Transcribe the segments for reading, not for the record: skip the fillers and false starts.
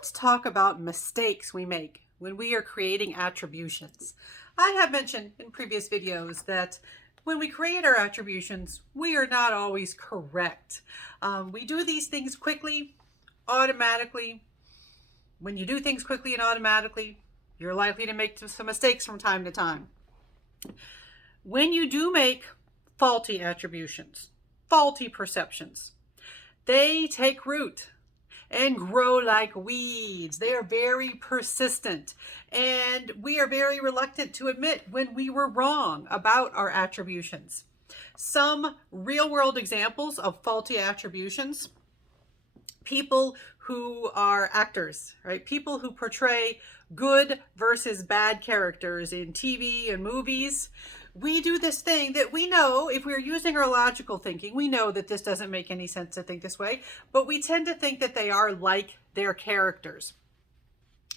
let's talk about mistakes we make when we are creating attributions. I have mentioned in previous videos that when we create our attributions, we are not always correct. We do these things quickly, automatically. When you do things quickly and automatically, you're likely to make some mistakes from time to time. When you do make faulty attributions, faulty perceptions, they take root and grow like weeds. They are very persistent, and we are very reluctant to admit when we were wrong about our attributions. Some real-world examples of faulty attributions: people who are actors, right? People who portray good versus bad characters in TV and movies. We do this thing that we know, if we're using our logical thinking, we know that this doesn't make any sense to think this way, but we tend to think that they are like their characters.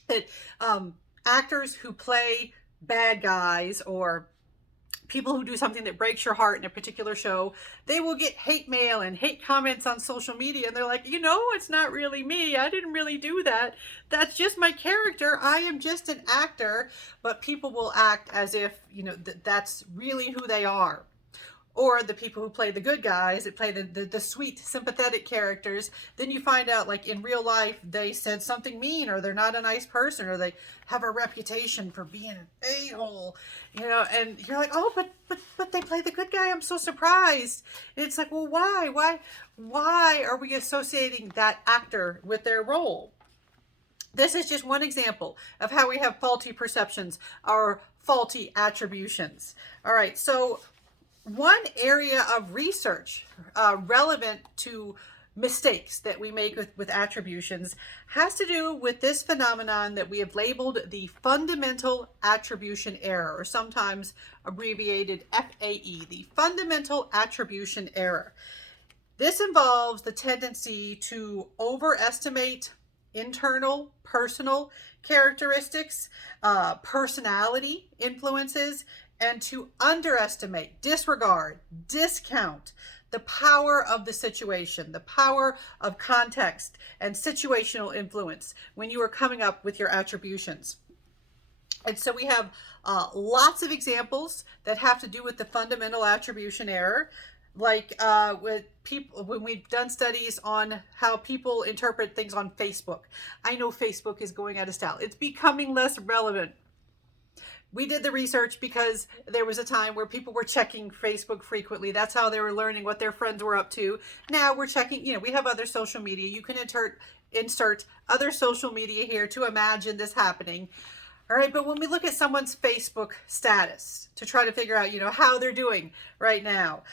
That actors who play bad guys or people who do something that breaks your heart in a particular show, they will get hate mail and hate comments on social media, and they're like, it's not really me. I didn't really do that. That's just my character. I am just an actor. But people will act as if, that's really who they are. Or the people who play the good guys, that play the sweet, sympathetic characters, then you find out, like, in real life, they said something mean, or they're not a nice person, or they have a reputation for being an a-hole, and you're like, oh, but they play the good guy. I'm so surprised. And it's like, well, why are we associating that actor with their role? This is just one example of how we have faulty perceptions or faulty attributions. All right, so one area of research relevant to mistakes that we make with attributions has to do with this phenomenon that we have labeled the fundamental attribution error, or sometimes abbreviated FAE, the fundamental attribution error. This involves the tendency to overestimate internal personal characteristics, personality influences, and to underestimate, disregard, discount the power of the situation, the power of context and situational influence when you are coming up with your attributions. And so we have lots of examples that have to do with the fundamental attribution error, like with people, when we've done studies on how people interpret things on Facebook. I know Facebook is going out of style. It's becoming less relevant. We did the research because there was a time where people were checking Facebook frequently. That's how they were learning what their friends were up to. Now we're checking, we have other social media. You can insert other social media here to imagine this happening. All right, but when we look at someone's Facebook status to try to figure out, how they're doing right now,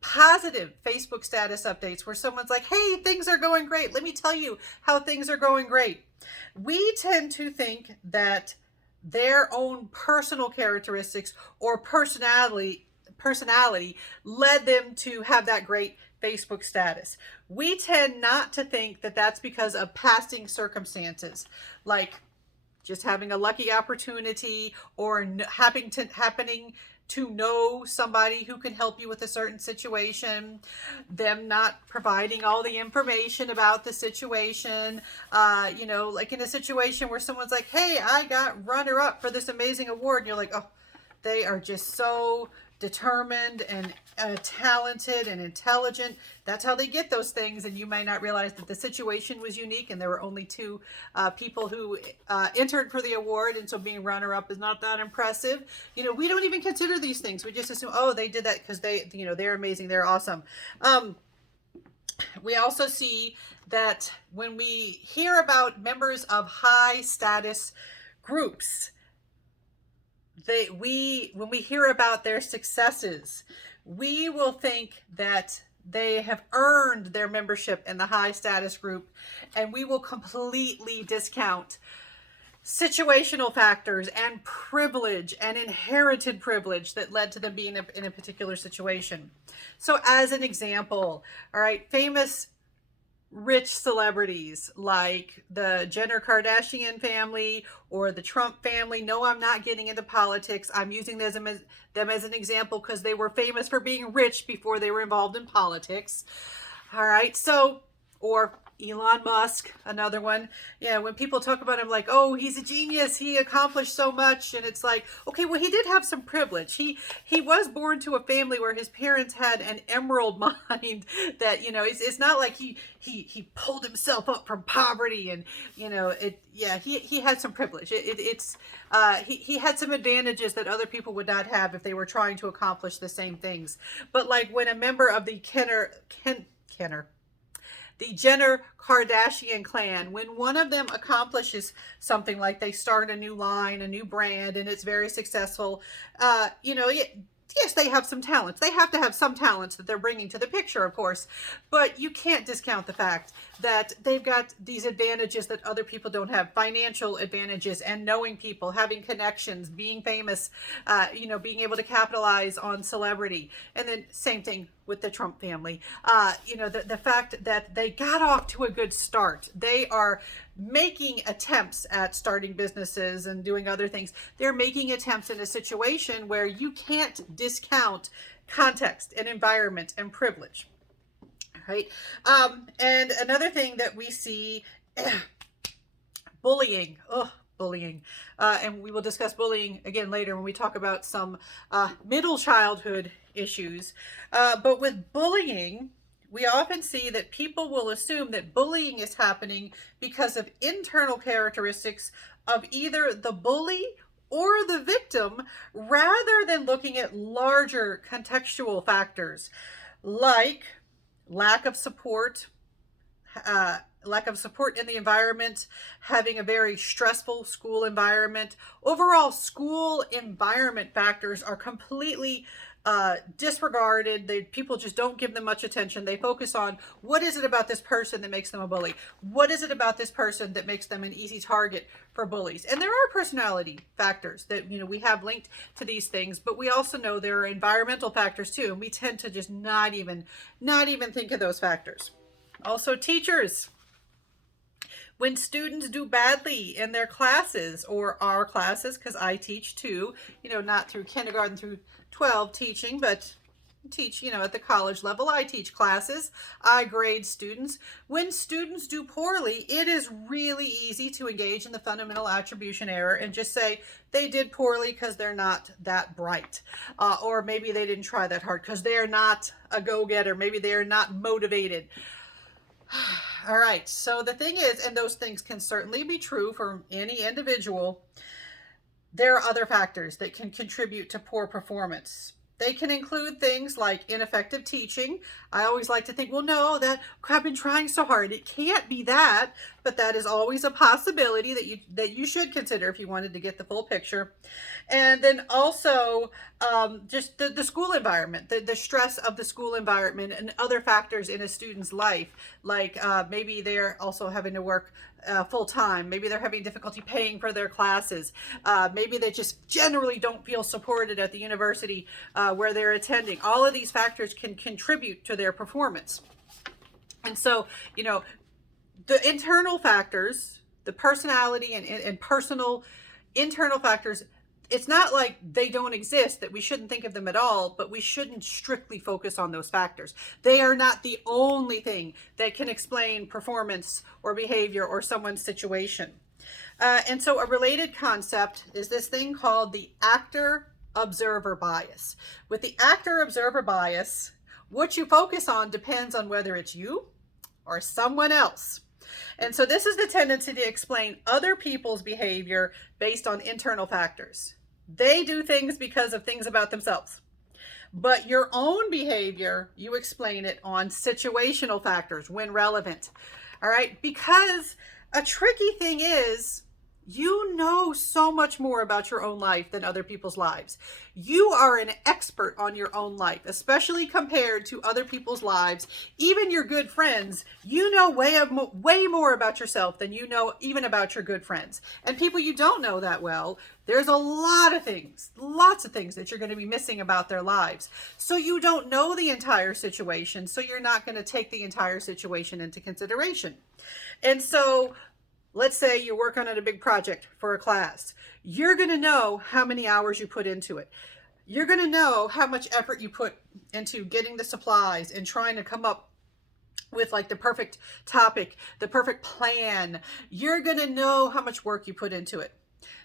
positive Facebook status updates where someone's like, hey, things are going great. Let me tell you how things are going great. We tend to think that their own personal characteristics or personality led them to have that great Facebook status. We tend not to think that that's because of passing circumstances, like just having a lucky opportunity or happening to know somebody who can help you with a certain situation, them not providing all the information about the situation, like in a situation where someone's like, hey, I got runner-up for this amazing award, and you're like, oh, they are just so determined and talented and intelligent. That's how they get those things, and you may not realize that the situation was unique and there were only two people who entered for the award, and so being runner-up is not that impressive. We don't even consider these things. We just assume, oh, they did that because they're amazing, they're awesome. We also see that when we hear about members of high status groups, when we hear about their successes, we will think that they have earned their membership in the high status group, and we will completely discount situational factors and privilege and inherited privilege that led to them being in a particular situation. So as an example, all right, famous rich celebrities like the Jenner Kardashian family or the Trump family. No, I'm not getting into politics. I'm using them as an example because they were famous for being rich before they were involved in politics. All right. So, or Elon Musk, another one. Yeah, when people talk about him like, oh, he's a genius, he accomplished so much, and it's like, okay, well, he did have some privilege. He was born to a family where his parents had an emerald mind that, it's not like he pulled himself up from poverty, and he had some privilege. He had some advantages that other people would not have if they were trying to accomplish the same things. But like when a member of the the Jenner Kardashian clan, when one of them accomplishes something like they start a new line, a new brand, and it's very successful, yes, they have some talents. They have to have some talents that they're bringing to the picture, of course, but you can't discount the fact that they've got these advantages that other people don't have, financial advantages and knowing people, having connections, being famous, being able to capitalize on celebrity. And then same thing with the Trump family. The fact that they got off to a good start. They are making attempts at starting businesses and doing other things. They're making attempts in a situation where you can't discount context and environment and privilege. Right? And another thing that we see, bullying. Bullying. And we will discuss bullying again later when we talk about some middle childhood issues. But with bullying, we often see that people will assume that bullying is happening because of internal characteristics of either the bully or the victim, rather than looking at larger contextual factors like lack of support in the environment, having a very stressful school environment. Overall, school environment factors are completely disregarded. People just don't give them much attention. They focus on what is it about this person that makes them a bully? What is it about this person that makes them an easy target for bullies? And there are personality factors that we have linked to these things, but we also know there are environmental factors too, and we tend to just not even think of those factors. Also, teachers. When students do badly in their classes or our classes, because I teach too, not through kindergarten through 12 teaching, but teach, at the college level. I teach classes. I grade students. When students do poorly, it is really easy to engage in the fundamental attribution error and just say they did poorly because they're not that bright. Or maybe they didn't try that hard because they're not a go-getter. Maybe they're not motivated. All right, so the thing is, and those things can certainly be true for any individual, there are other factors that can contribute to poor performance. They can include things like ineffective teaching. I always like to think, well, no, I've been trying so hard. It can't be that, but that is always a possibility that you should consider if you wanted to get the full picture. And then also just the school environment, the stress of the school environment and other factors in a student's life, like maybe they're also having to work full time. Maybe they're having difficulty paying for their classes. Maybe they just generally don't feel supported at the university where they're attending. All of these factors can contribute to their performance. And so, the internal factors, the personality and personal internal factors, it's not like they don't exist, that we shouldn't think of them at all, but we shouldn't strictly focus on those factors. They are not the only thing that can explain performance or behavior or someone's situation. And so a related concept is this thing called the actor-observer bias. With the actor-observer bias, what you focus on depends on whether it's you or someone else. And so this is the tendency to explain other people's behavior based on internal factors. They do things because of things about themselves. But your own behavior, you explain it on situational factors when relevant. All right? Because a tricky thing is, you know so much more about your own life than other people's lives. You are an expert on your own life, especially compared to other people's lives. Even your good friends, you know way more about yourself than you know even about your good friends. And people you don't know that well, there's a lot of things, lots of things that you're going to be missing about their lives. So you don't know the entire situation, so you're not going to take the entire situation into consideration. And so let's say you're working on a big project for a class. You're going to know how many hours you put into it. You're going to know how much effort you put into getting the supplies and trying to come up with like the perfect topic, the perfect plan, you're going to know how much work you put into it.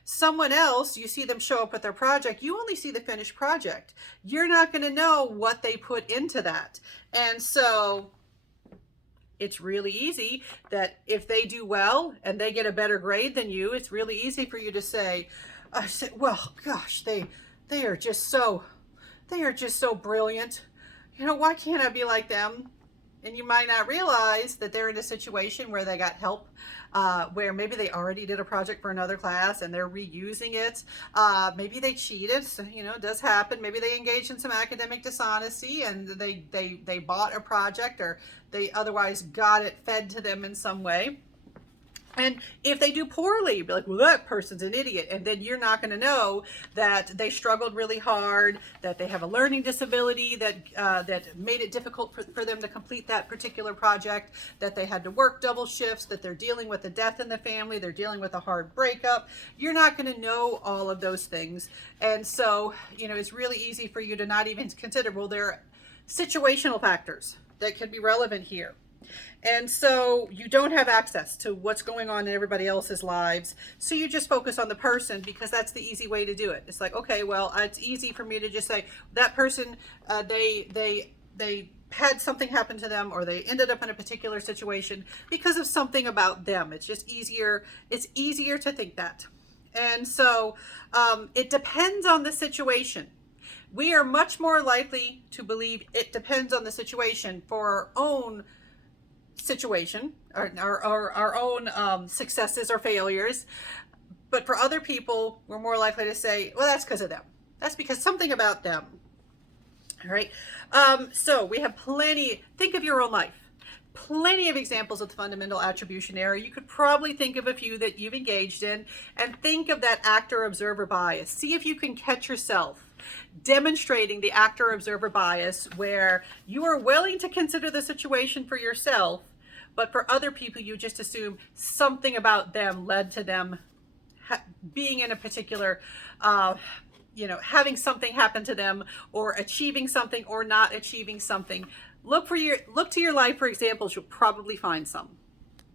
Someone else, you see them show up with their project, you only see the finished project. You're not going to know what they put into that. And so it's really easy that if they do well and they get a better grade than you, it's really easy for you to say, well, gosh, they are just so brilliant. You know, why can't I be like them? And you might not realize that they're in a situation where they got help, where maybe they already did a project for another class and they're reusing it. Maybe they cheated, so, you know, it does happen. Maybe they engaged in some academic dishonesty and they bought a project, or they otherwise got it fed to them in some way. And if they do poorly, you'll be like, well, that person's an idiot. And then you're not going to know that they struggled really hard, that they have a learning disability that made it difficult for them to complete that particular project, that they had to work double shifts, that they're dealing with a death in the family, they're dealing with a hard breakup. You're not going to know all of those things. And so, you know, it's really easy for you to not even consider, well, there are situational factors that could be relevant here. And so you don't have access to what's going on in everybody else's lives. So you just focus on the person, because that's the easy way to do it. It's like, okay, well, it's easy for me to just say that person, they had something happen to them, or they ended up in a particular situation because of something about them. It's just easier. It's easier to think that. And so it depends on the situation. We are much more likely to believe it depends on the situation for our own situation, our own successes or failures. But for other people, we're more likely to say, well, that's because of them. That's because something about them. All right. So we have plenty. Think of your own life. Plenty of examples of the fundamental attribution error. You could probably think of a few that you've engaged in, and think of that actor-observer bias. See if you can catch yourself demonstrating the actor-observer bias, where you are willing to consider the situation for yourself, but for other people, you just assume something about them led to them being in a particular, having something happen to them, or achieving something or not achieving something. Look to your life for examples. You'll probably find some.